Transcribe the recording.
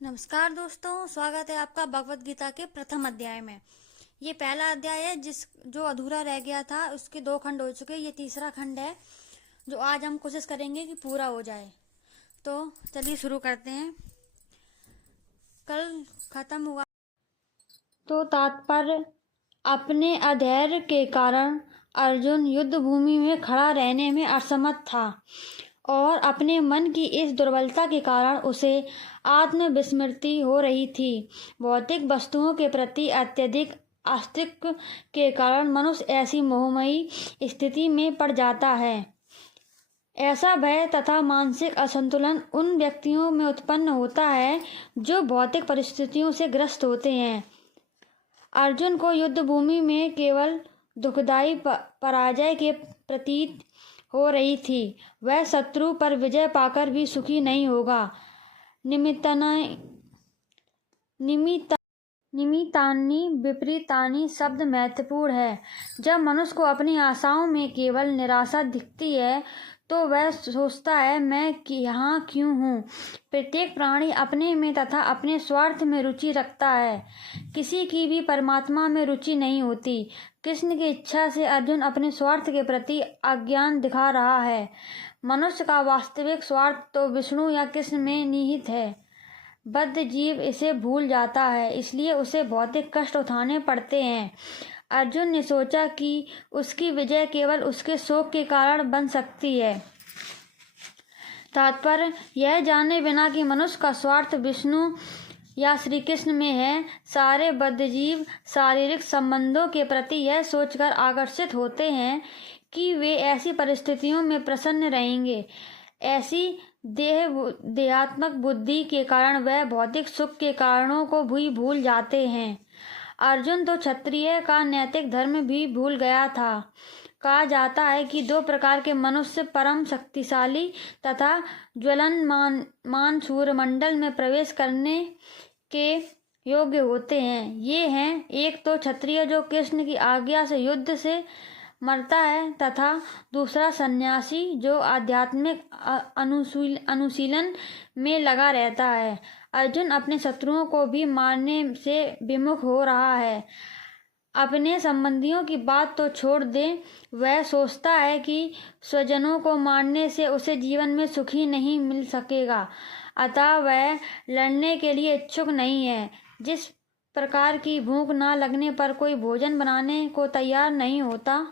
नमस्कार दोस्तों, स्वागत है आपका भगवत गीता के प्रथम अध्याय में। ये पहला अध्याय है जो अधूरा रह गया था, उसके 2 खंड हो चुके। ये तीसरा खंड है जो आज हम कोशिश करेंगे कि पूरा हो जाए। तो चलिए शुरू करते हैं। कल खत्म हुआ तो तात्पर्य अपने अधैर्य के कारण अर्जुन युद्ध भूमि में खड़ा रहने में असमर्थ था और अपने मन की इस दुर्बलता के कारण उसे आत्मविस्मृति हो रही थी। भौतिक वस्तुओं के प्रति अत्यधिक आस्तिक के कारण मनुष्य ऐसी मोहमयी स्थिति में पड़ जाता है। ऐसा भय तथा मानसिक असंतुलन उन व्यक्तियों में उत्पन्न होता है जो भौतिक परिस्थितियों से ग्रस्त होते हैं। अर्जुन को युद्ध भूमि में केवल दुखदायी पराजय के प्रतीत हो रही थी। वह शत्रु पर विजय पाकर भी सुखी नहीं होगा। निमित्तानि विपरीतानि शब्द महत्वपूर्ण है। जब मनुष्य को अपनी आशाओं में केवल निराशा दिखती है तो वह सोचता है, मैं यहाँ क्यों हूँ। प्रत्येक प्राणी अपने में तथा अपने स्वार्थ में रुचि रखता है। किसी की भी परमात्मा में रुचि नहीं होती। कृष्ण की इच्छा से अर्जुन अपने स्वार्थ के प्रति अज्ञान दिखा रहा है। मनुष्य का वास्तविक स्वार्थ तो विष्णु या कृष्ण में निहित है। बद्ध जीव इसे भूल जाता है, इसलिए उसे भौतिक कष्ट उठाने पड़ते हैं। अर्जुन ने सोचा कि उसकी विजय केवल उसके शोक के कारण बन सकती है। तात्पर्य यह जाने बिना कि मनुष्य का स्वार्थ विष्णु या श्री कृष्ण में है, सारे बद्ध जीव शारीरिक संबंधों के प्रति यह सोचकर आकर्षित होते हैं कि वे ऐसी परिस्थितियों में प्रसन्न रहेंगे। ऐसी देहात्मक बुद्धि के कारण वह भौतिक सुख के कारणों को भी भूल जाते हैं। अर्जुन तो क्षत्रिय का नैतिक धर्म भी भूल गया था। कहा जाता है कि 2 प्रकार के मनुष्य परम शक्तिशाली तथा ज्वलनमान सूर्यमंडल में प्रवेश करने के योग्य होते हैं। ये हैं, एक तो क्षत्रिय जो कृष्ण की आज्ञा से युद्ध से मरता है तथा दूसरा सन्यासी जो आध्यात्मिक अनुशीलन में लगा रहता है। अर्जुन अपने शत्रुओं को भी मारने से विमुख हो रहा है। अपने संबंधियों की बात तो छोड़ दे, वह सोचता है कि स्वजनों को मारने से उसे जीवन में सुखी नहीं मिल सकेगा, अतः वह लड़ने के लिए इच्छुक नहीं है। जिस प्रकार की भूख ना लगने पर कोई भोजन बनाने को तैयार नहीं होता,